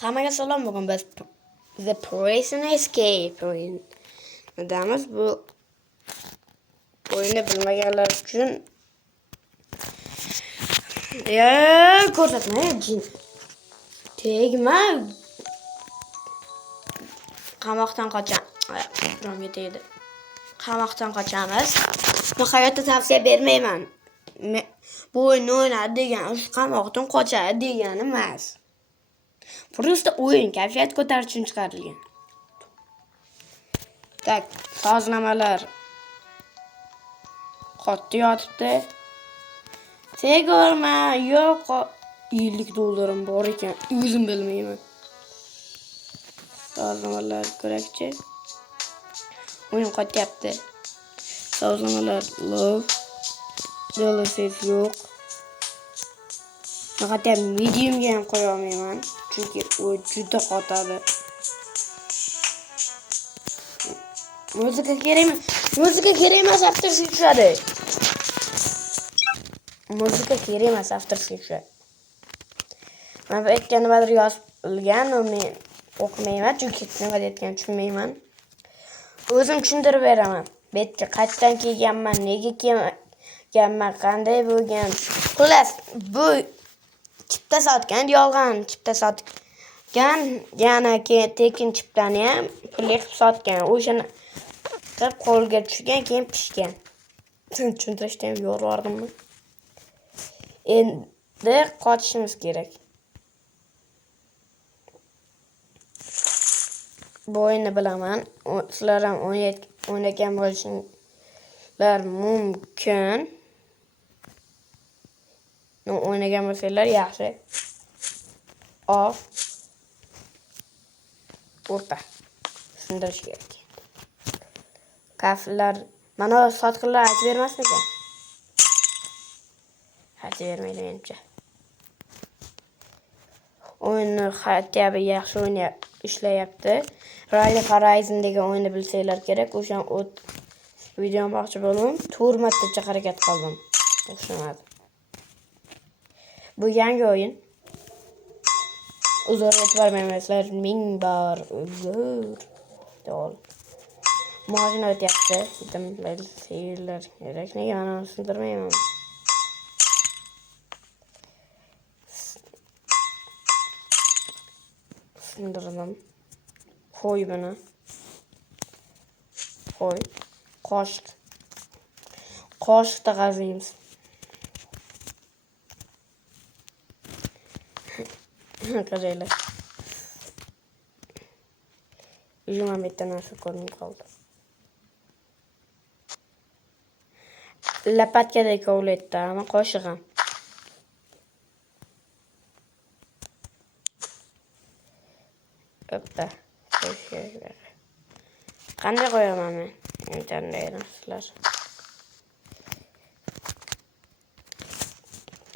Hammaga salom, bugun biz The Prison Escape o'yinidamiz. Bu o'yinni bilmaganlar uchun ko'rsatma jin. Tegma qamoqdan qocham. Romga tegdi. Qamoqdan qochamiz. Bu hayotda tavsiya bermayman. Bu o'yinni o'ynadi degan qamoqdan qochadi degani emas. Просто o'yin kayfiyat ko'tarish uchun chiqarilgan. Tak, sozlamalar qotdi yotibdi. Tegorma, yo'q, $50 bor ekan, o'zim bilmayman. Sozlamalar kerakchi. O'yin qotyapti. Sozlamalar love. Dolasiz yo'q. Faqat mediumga ham qo'ya olmayman, chunki u juda qotadi. Muzika kerak emas, afterski tushadi. Muzika kerak emas, afterski tushadi. Men bu yerga nimadir yozilgan, men o'qimayman, chunki nima deyotganini tushunmayman. O'zim tushuntirib beraman. Bu yerga qayerdan kelganman, nega kelganman, qanday bo'lgan. Xullas, bu chipta sotgan, yolg'on chipta sotgan, yana tekin chiptani ham pul qilib sotgan. O'shani qilib qo'lga tushgan, keyin pishgan. Tushuntirishda ham yo'rvordimmi? Endi qochishimiz kerak. Bu o'yinni bilaman. Sizlar ham o'ynagan bo'lishinglar mumkin. O'ynagan bo'lsanglar yaxshi. O'rta. Sindirish kerak. Kaflar, mana sotqinlar aytib bermasmikan? Aytib bermaydi menimcha. O'yinni xatyabi yaxshi o'ynab ishlayapti. Rally Horizon degan o'yinni bilsanglar kerak. O'shan video moqchi bo'ldim. 4 martacha harakat qildim. O'xshamadi. Bu yangi o'yin. Uzr e'tibor bermaysizlar, 1000 bor uzr. Dol. Mashina o'tyapti. Dedim, bilsanglar kerak. Nega mana sindirmayman? Sindirdim. Qo'y buni. Qo'y. Qoshiqda qaziymiz. Qaranglar. Uyuman bitta narsa ko'rinib qoldi. Lapatkadek kovlaydi, ama qoshiq ham. Oppa. Qanday qo'yaman men? Internetlar.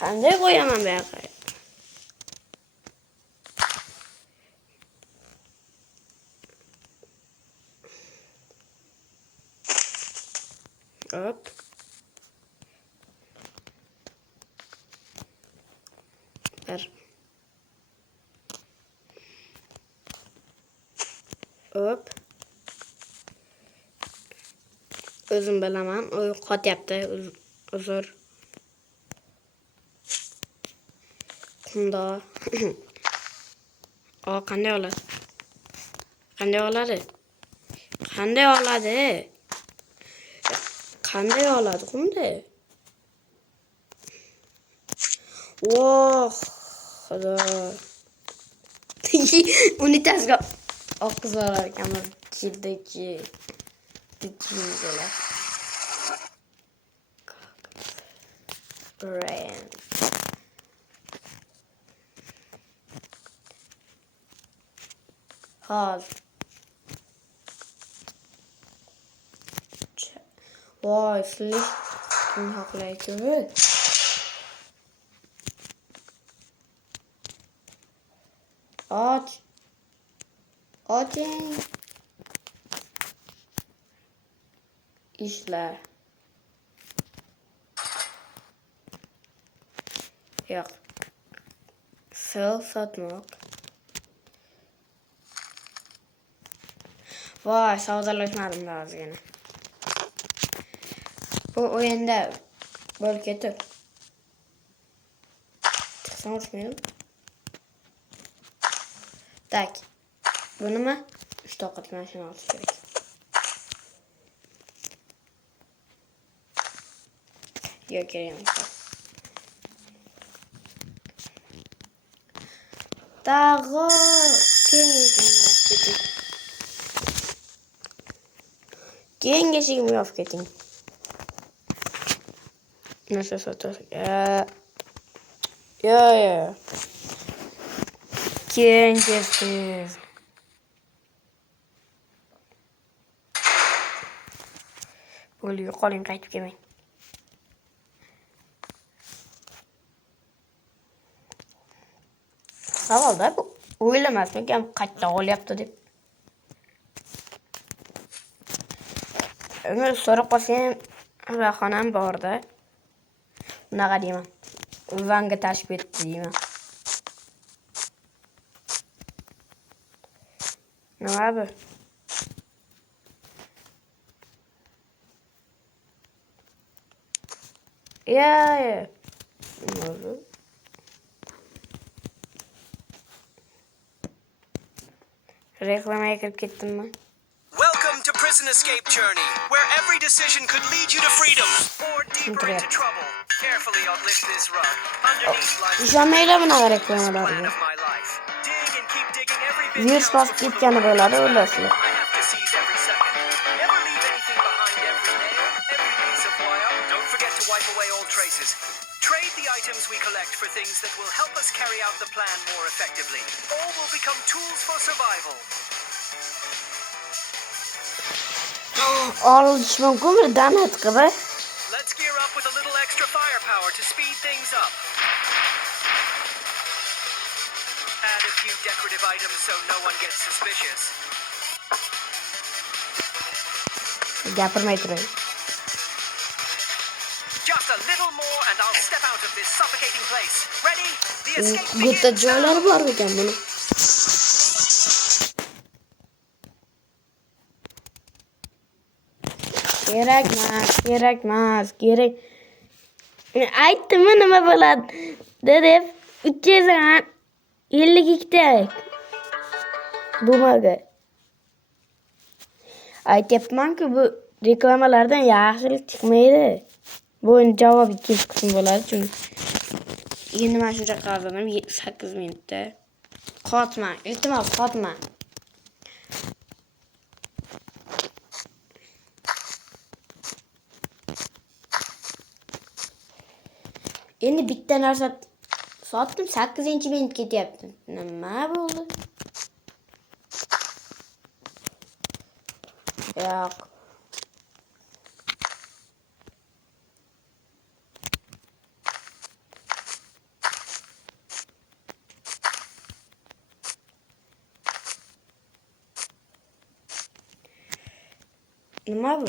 Qanday qo'yaman bu yoqqa? Hop. Hop. O'zim bilaman, u qotyapti, uzr. Qunda. Qanday oladi? Qanday oladi? Qanday oladi? Qanday oladi qunda? Voh, xudo. Unitazga oqizlar ekanman. Jiddaki. Dikinglar. Rain. Haz. Voy, sizlar kim haqlaydi? Oching. İşler. Yo'q. Sel sotmoq. Vay savdolaşmadım daha yine. Bu oyunda böyle kötü. Tıksam uçmayalım. Tak. Bunu mu? 3 dakika ben şunu altı gerek. Yok gerek. Dağı. Gengeşim yok ketin. Nasıl satır? Ya. Gengesi. Böyle yukarıyım kayıp yemeyin. Havalı da bu. Uyulamaz mı? Hem kaç gol yaptı deyip. Ömür sorup basayım. Rahanam vardı. Ne kadar Vanga taşip etti diyeyim. Ne abi? Ya. Ne oldu? Reklamaya girip gittim ben. Welcome to Prison Escape Journey, where every decision could lead you to freedom or deeper into trouble. Carefully I'll lift this rug. Underneath lies Şu an neyle buna the reklamalar plan bu? of my life. Dig and keep digging every bit Virüs counts bas before git the yanı world böyle comes öyle back. aslında. I have to seize every second. Never leave anything behind, every nail, every piece of wire. Don't forget to wipe away all traces. Trade the items we collect for things that will help us carry out the plan more effectively. All will become tools for survival. Alışmam kumur danet gibi. Let's gear up with a little extra firepower to speed things up. Add a few decorative items so no one gets suspicious. Gapırmayı duruyor. Just a little more and I'll step out of this suffocating place. Ready? The escape Gutta begins joylar now. var mıken bunu? Gerekmez. Aytdım mı nima bo'ladi dedim. 300 ham 52 demek. Bo'lmaga. Aytyapmanku bu reklamalardan yaxshilik chiqmaydi. Bu javob ikkinchi qism bo'ladi chunki. Endi men shuncha qazandim 8 minutda. Qotma, iltimos qotma. Endi bitta narsa sotdim 8-minut ketyapti. Nima bo'ldi? Yo'q. Nima bu?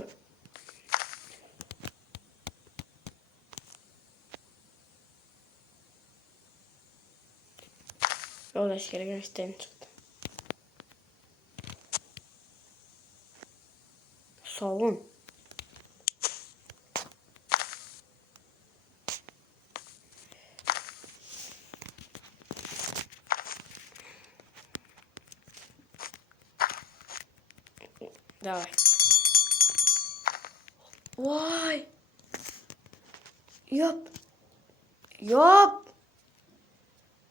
Yo'lash kerak ishdan chiqdi. Sovun. Давай. Vay. Yop.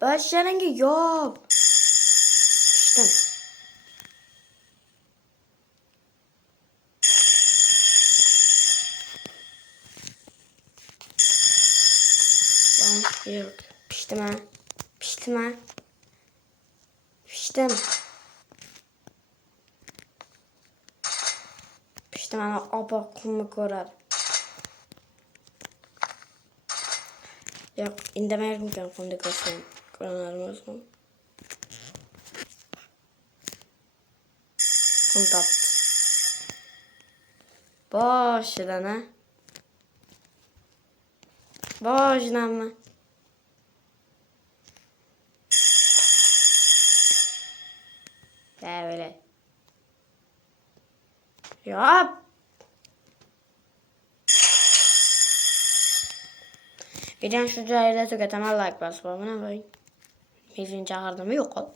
Başlarınca yop. Piştim. Yok. Piştim ha. Piştim. Piştim ana apa kumu korar. Yok indemeyelim ki kumda koşayım. Koranlarımız mı? Kum taptı. Boşuna ne? Boşuna mı? Böyle. Ya. Geçen şu cahilde tüketeme like bas. Bana bak. Bizim çağırdığımı yok ol.